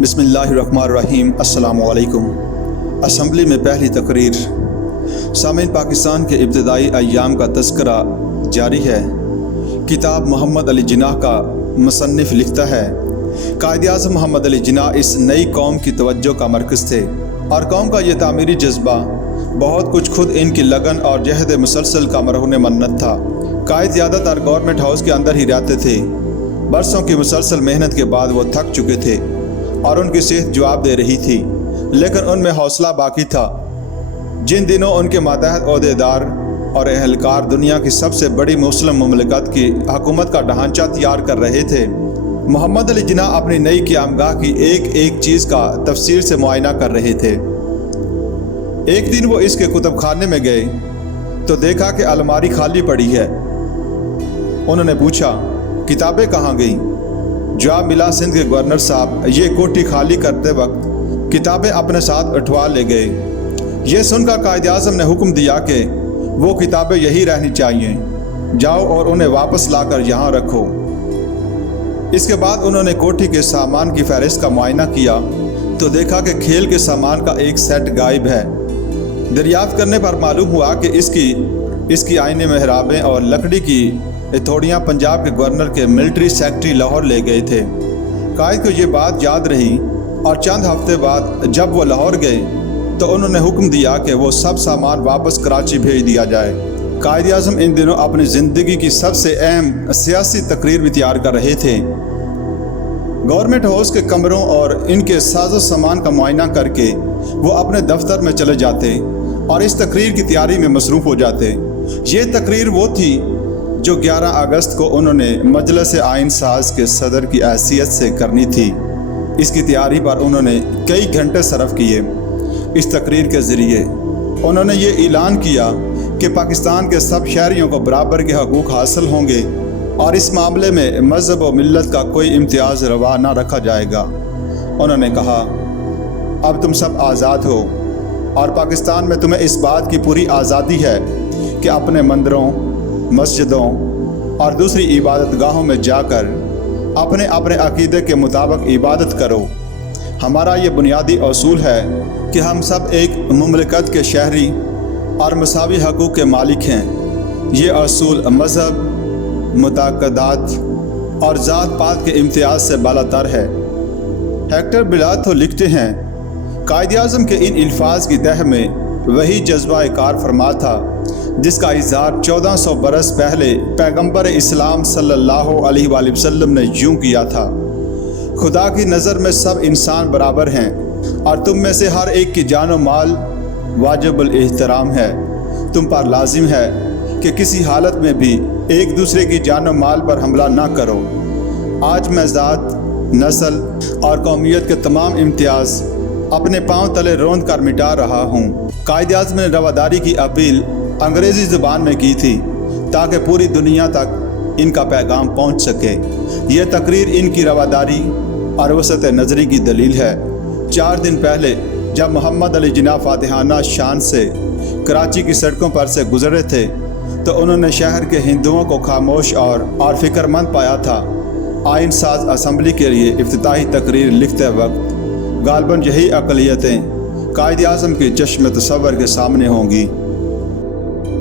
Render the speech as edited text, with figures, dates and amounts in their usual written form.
بسم اللہ الرحمن الرحیم۔ السلام علیکم۔ اسمبلی میں پہلی تقریر۔ سامعین، پاکستان کے ابتدائی ایام کا تذکرہ جاری ہے۔ کتاب محمد علی جناح کا مصنف لکھتا ہے، قائد اعظم محمد علی جناح اس نئی قوم کی توجہ کا مرکز تھے اور قوم کا یہ تعمیری جذبہ بہت کچھ خود ان کی لگن اور جہد مسلسل کا مرہون منت تھا۔ قائد زیادہ تر گورنمنٹ ہاؤس کے اندر ہی رہتے تھے۔ برسوں کی مسلسل محنت کے بعد وہ تھک چکے تھے اور ان کی صحت جواب دے رہی تھی، لیکن ان میں حوصلہ باقی تھا۔ جن دنوں ان کے ماتحت عہدیدار اور اہلکار دنیا کی سب سے بڑی مسلم مملکت کی حکومت کا ڈھانچہ تیار کر رہے تھے، محمد علی جناح اپنی نئی قیامگاہ کی ایک ایک چیز کا تفصیل سے معائنہ کر رہے تھے۔ ایک دن وہ اس کے کتب خانے میں گئے تو دیکھا کہ الماری خالی پڑی ہے۔ انہوں نے پوچھا، کتابیں کہاں گئیں؟ جواب ملا، سندھ کے گورنر صاحب یہ کوٹھی خالی کرتے وقت کتابیں اپنے ساتھ اٹھوا لے گئے۔ یہ سن کر قائد اعظم نے حکم دیا کہ وہ کتابیں یہی رہنی چاہیے، جاؤ اور انہیں واپس لا کر یہاں رکھو۔ اس کے بعد انہوں نے کوٹھی کے سامان کی فہرست کا معائنہ کیا تو دیکھا کہ کھیل کے سامان کا ایک سیٹ غائب ہے۔ دریافت کرنے پر معلوم ہوا کہ اس کی آئینے محرابیں اور لکڑی کی ہتھوڑیاں پنجاب کے گورنر کے ملٹری سیکٹری لاہور لے گئے تھے۔ قائد کو یہ بات یاد رہی اور چند ہفتے بعد جب وہ لاہور گئے تو انہوں نے حکم دیا کہ وہ سب سامان واپس کراچی بھیج دیا جائے۔ قائد اعظم ان دنوں اپنی زندگی کی سب سے اہم سیاسی تقریر بھی تیار کر رہے تھے۔ گورنمنٹ ہاؤس کے کمروں اور ان کے ساز و سامان کا معائنہ کر کے وہ اپنے دفتر میں چلے جاتے اور اس تقریر کی تیاری میں مصروف ہو جاتے۔ یہ تقریر وہ تھی جو 11 اگست کو انہوں نے مجلس آئین ساز کے صدر کی حیثیت سے کرنی تھی۔ اس کی تیاری پر انہوں نے کئی گھنٹے صرف کیے۔ اس تقریر کے ذریعے انہوں نے یہ اعلان کیا کہ پاکستان کے سب شہریوں کو برابر کے حقوق حاصل ہوں گے اور اس معاملے میں مذہب و ملت کا کوئی امتیاز روا نہ رکھا جائے گا۔ انہوں نے کہا، اب تم سب آزاد ہو اور پاکستان میں تمہیں اس بات کی پوری آزادی ہے کہ اپنے مندروں، مسجدوں اور دوسری عبادت گاہوں میں جا کر اپنے عقیدے کے مطابق عبادت کرو۔ ہمارا یہ بنیادی اصول ہے کہ ہم سب ایک مملکت کے شہری اور مساوی حقوق کے مالک ہیں۔ یہ اصول مذہب، معتقدات اور ذات پات کے امتیاز سے بالاتر ہے۔ ہیکٹر بلاتو لکھتے ہیں، قائد اعظم کے ان الفاظ کی تہ میں وہی جذبہ کار فرما تھا جس کا اظہار 1400 برس پہلے پیغمبر اسلام صلی اللہ علیہ وآلہ وسلم نے یوں کیا تھا، خدا کی نظر میں سب انسان برابر ہیں اور تم میں سے ہر ایک کی جان و مال واجب الاحترام ہے۔ تم پر لازم ہے کہ کسی حالت میں بھی ایک دوسرے کی جان و مال پر حملہ نہ کرو۔ آج میں ذات، نسل اور قومیت کے تمام امتیاز اپنے پاؤں تلے روند کر مٹا رہا ہوں۔ قائد اعظم نے رواداری کی اپیل انگریزی زبان میں کی تھی تاکہ پوری دنیا تک ان کا پیغام پہنچ سکے۔ یہ تقریر ان کی رواداری اور وسعت نظری کی دلیل ہے۔ 4 دن پہلے جب محمد علی جناح فاتحانہ شان سے کراچی کی سڑکوں پر سے گزرے تھے تو انہوں نے شہر کے ہندوؤں کو خاموش اور فکر مند پایا تھا۔ آئین ساز اسمبلی کے لیے افتتاحی تقریر لکھتے وقت غالباً یہی اقلیتیں قائد اعظم کے چشم تصور کے سامنے ہوں گی۔